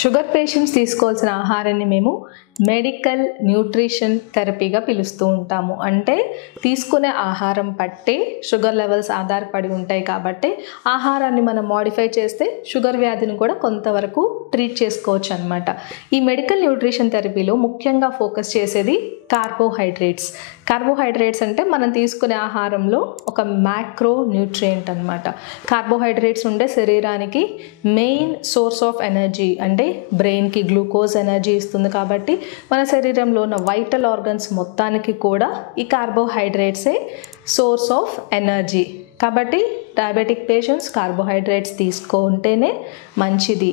Sugar patients తీసుకోవాల్సిన ఆహారాన్ని మేము మెడికల్ న్యూట్రిషన్ థెరపీగా పిలుస్తూ ఉంటాము. అంటే తీసుకునే ఆహారం పట్టే షుగర్ లెవెల్స్ ఆధారపడి ఉంటాయి కాబట్టి ఆహారాన్ని మనం మోడిఫై చేస్తే షుగర్ వ్యాధిని కూడా కొంతవరకు ట్రీట్ చేసుకోవచ్చు అనమాట. ఈ మెడికల్ న్యూట్రిషన్ థెరపీలో ముఖ్యంగా ఫోకస్ చేసేది కార్బోహైడ్రేట్స్. కార్బోహైడ్రేట్స్ అంటే మనం తీసుకునే ఆహారంలో ఒక మ్యాక్రో న్యూట్రియంట్ అనమాట. కార్బోహైడ్రేట్స్ ఉండే శరీరానికి మెయిన్ సోర్స్ ఆఫ్ ఎనర్జీ, అంటే బ్రెయిన్కి గ్లూకోజ్ ఎనర్జీ ఇస్తుంది కాబట్టి మన శరీరంలో ఉన్న వైటల్ ఆర్గన్స్ మొత్తానికి కూడా ఈ కార్బోహైడ్రేట్సే సోర్స్ ఆఫ్ ఎనర్జీ. కాబట్టి డయాబెటిక్ పేషెంట్స్ కార్బోహైడ్రేట్స్ తీసుకుంటేనే మంచిది.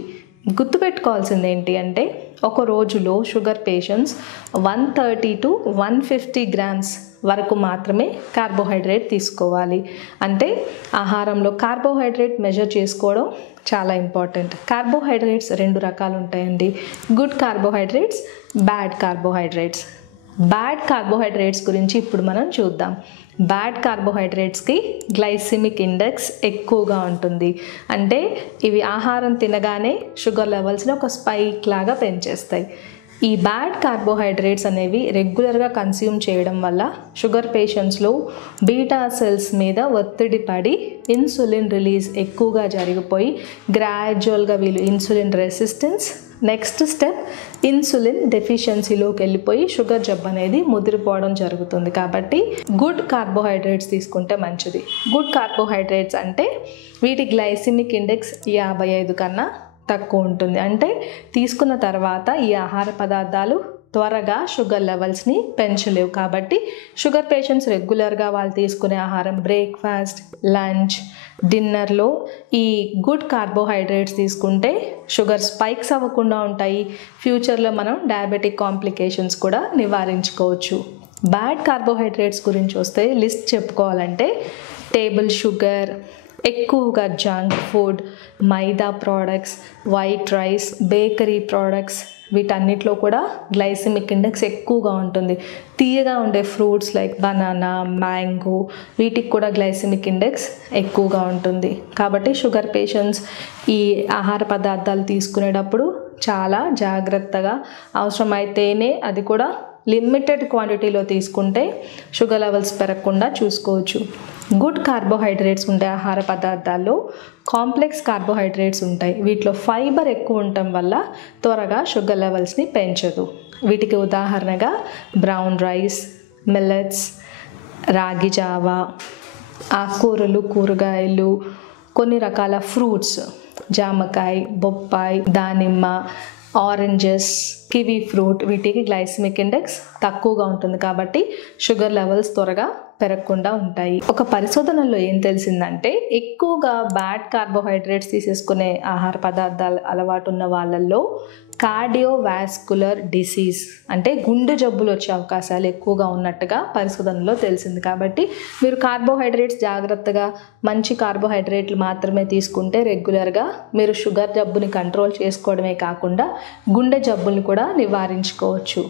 గుర్తుపెట్టుకోవాల్సింది ఏంటి అంటే ఒక రోజులో షుగర్ పేషెంట్స్ 130 to 150 grams వరకు మాత్రమే కార్బోహైడ్రేట్ తీసుకోవాలి. అంటే ఆహారంలో కార్బోహైడ్రేట్ మెజర్ చేసుకోవడం చాలా ఇంపార్టెంట్. కార్బోహైడ్రేట్స్ 2 రకాలు ఉంటాయండి, good carbohydrates, bad carbohydrates. Bad carbohydrates గురించి ఇప్పుడు మనం చూద్దాం. బ్యాడ్ కార్బోహైడ్రేట్స్కి గ్లైసిమిక్ ఇండెక్స్ ఎక్కువగా ఉంటుంది. అంటే ఇవి ఆహారం తినగానే షుగర్ లెవెల్స్ని ఒక స్పైక్ లాగా పెంచేస్తాయి. ఈ బ్యాడ్ కార్బోహైడ్రేట్స్ అనేవి రెగ్యులర్గా కన్స్యూమ్ చేయడం వల్ల షుగర్ పేషెంట్స్లో బీటా సెల్స్ మీద ఒత్తిడి పడి ఇన్సులిన్ రిలీజ్ ఎక్కువగా జరిగిపోయి గ్రాడ్యువల్గా వీళ్ళు insulin resistance, next step insulin డెఫిషియన్సీలోకి వెళ్ళిపోయి షుగర్ జబ్బు అనేది ముదిరిపోవడం జరుగుతుంది. కాబట్టి గుడ్ కార్బోహైడ్రేట్స్ తీసుకుంటే మంచిది. గుడ్ కార్బోహైడ్రేట్స్ అంటే వీటి గ్లైసిమిక్ ఇండెక్స్ 55 కన్నా తక్కువ ఉంటుంది. అంటే తీసుకున్న తర్వాత ఈ ఆహార పదార్థాలు త్వరగా షుగర్ లెవెల్స్ని పెంచలేవు. కాబట్టి షుగర్ పేషెంట్స్ రెగ్యులర్గా వాళ్ళు తీసుకునే ఆహారం బ్రేక్ఫాస్ట్, లంచ్, డిన్నర్లో ఈ గుడ్ కార్బోహైడ్రేట్స్ తీసుకుంటే షుగర్ స్పైక్స్ అవ్వకుండా ఉంటాయి. ఫ్యూచర్లో మనం డయాబెటిక్ కాంప్లికేషన్స్ కూడా నివారించుకోవచ్చు. బ్యాడ్ కార్బోహైడ్రేట్స్ గురించి వస్తే లిస్ట్ చెప్పుకోవాలంటే టేబుల్ షుగర్, ఎక్కువగా junk food, maida products, white rice, bakery products, వీటన్నిటిలో కూడా గ్లైసిమిక్ ఇండెక్స్ ఎక్కువగా ఉంటుంది. తీయగా ఉండే ఫ్రూట్స్ లైక్ బనానా, మ్యాంగో, వీటికి కూడా గ్లైసిమిక్ ఇండెక్స్ ఎక్కువగా ఉంటుంది. కాబట్టి షుగర్ పేషెంట్స్ ఈ ఆహార పదార్థాలు తీసుకునేటప్పుడు చాలా జాగ్రత్తగా, అవసరమైతేనే అది కూడా లిమిటెడ్ క్వాంటిటీలో తీసుకుంటే షుగర్ లెవెల్స్ పెరగకుండా చూసుకోవచ్చు. గుడ్ కార్బోహైడ్రేట్స్ ఉండే ఆహార పదార్థాల్లో కాంప్లెక్స్ కార్బోహైడ్రేట్స్ ఉంటాయి. వీటిలో ఫైబర్ ఎక్కువ ఉండటం వల్ల త్వరగా షుగర్ లెవెల్స్ని పెంచదు. వీటికి ఉదాహరణగా బ్రౌన్ రైస్, మిల్లెట్స్, రాగి జావా, ఆకుకూరలు, కూరగాయలు, కొన్ని రకాల ఫ్రూట్స్, జామకాయ, బొప్పాయి, దానిమ్మ, ఆరెంజెస్, కివీ ఫ్రూట్, వీటికి గ్లైసిమిక్ ఇండెక్స్ తక్కువగా ఉంటుంది కాబట్టి షుగర్ లెవెల్స్ త్వరగా పెరగకుండా ఉంటాయి. ఒక పరిశోధనలో ఏం తెలిసిందంటే ఎక్కువగా బ్యాడ్ కార్బోహైడ్రేట్స్ తీసేసుకునే ఆహార పదార్థాలు అలవాటు ఉన్న వాళ్ళల్లో కార్డియోవాస్కులర్ డిసీజ్ అంటే గుండె జబ్బులు వచ్చే అవకాశాలు ఎక్కువగా ఉన్నట్టుగా పరిశోధనలో తెలిసింది. కాబట్టి మీరు కార్బోహైడ్రేట్స్ జాగ్రత్తగా మంచి కార్బోహైడ్రేట్లు మాత్రమే తీసుకుంటే రెగ్యులర్గా మీరు షుగర్ జబ్బుని కంట్రోల్ చేసుకోవడమే కాకుండా గుండె జబ్బుల్ని కూడా నివారించుకోవచ్చు.